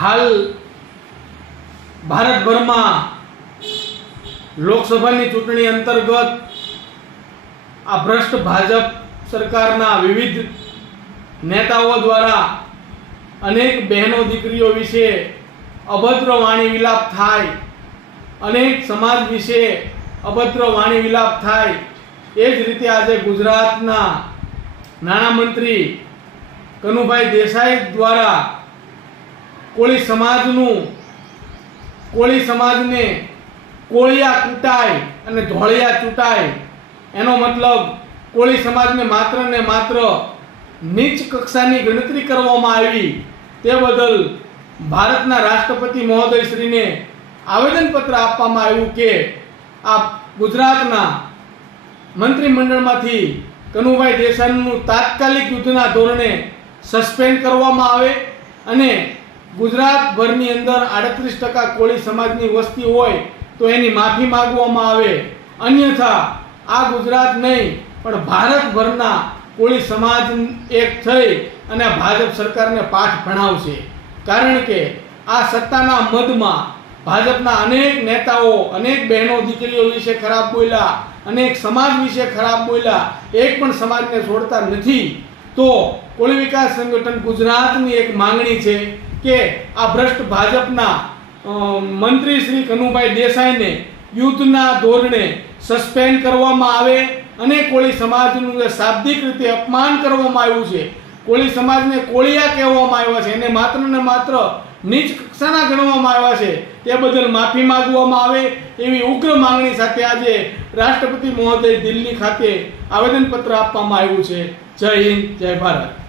હાલ ભારતભરમાં લોકસભાની ચૂંટણી અંતર્ગત આ ભ્રષ્ટ ભાજપ સરકારના વિવિધ નેતાઓ દ્વારા અનેક બહેનો દીકરીઓ વિશે અભદ્ર વાણી વિલાપ થાય, અનેક સમાજ વિશે અભદ્ર વાણી વિલાપ થાય, એ જ રીતે આજે ગુજરાતના નાણામંત્રી કનુભાઈ દેસાઈ દ્વારા કોળી સમાજનું, કોળી સમાજને કોળિયા કૂટાય અને ધોળિયા ચૂંટાય. એનો મતલબ કોળી સમાજને માત્ર ને માત્ર નીચ કક્ષાની ગણતરી કરવામાં આવી. તે બદલ ભારતના રાષ્ટ્રપતિ મહોદયશ્રીને આવેદનપત્ર આપવામાં આવ્યું કે આ ગુજરાતના મંત્રીમંડળમાંથી કનુભાઈ દેસાઈનું તાત્કાલિક યુદ્ધના ધોરણે સસ્પેન્ડ કરવામાં આવે અને ગુજરાતભરની અંદર આડત્રીસ ટકા કોળી સમાજની વસ્તી હોય તો એની માફી માગવામાં આવે. અન્યથા આ ગુજરાત નહીં, પણ ભારતભરના કોળી સમાજ એક થઈ અને ભાજપ સરકારને પાઠ ભણાવશે. કારણ કે આ સત્તાના મદમાં ભાજપના અનેક નેતાઓ, અનેક બહેનો દીકરીઓ વિશે ખરાબ બોલ્યા, અનેક સમાજ વિશે ખરાબ બોલ્યા, એક પણ સમાજને છોડતા નથી. તો કોળી વિકાસ સંગઠન ગુજરાતની એક માંગણી છે કે આ ભ્રષ્ટ ભાજપના મંત્રી શ્રી કનુભાઈ દેસાઈને યુદ્ધના ધોરણે સસ્પેન્ડ કરવામાં આવે અને કોળી સમાજનું શાબ્દિક રીતે અપમાન કરવામાં આવ્યું છે, કોળી સમાજને કોળિયા કહેવામાં આવ્યા છે, એને માત્ર ને માત્ર નીચ કક્ષાના ગણવામાં આવ્યા છે, તે બદલ માફી માંગવામાં આવે એવી ઉગ્ર માંગણી સાથે આજે રાષ્ટ્રપતિ મહોદય દિલ્હી ખાતે આવેદનપત્ર આપવામાં આવ્યું છે. જય હિન્દ, જય ભારત.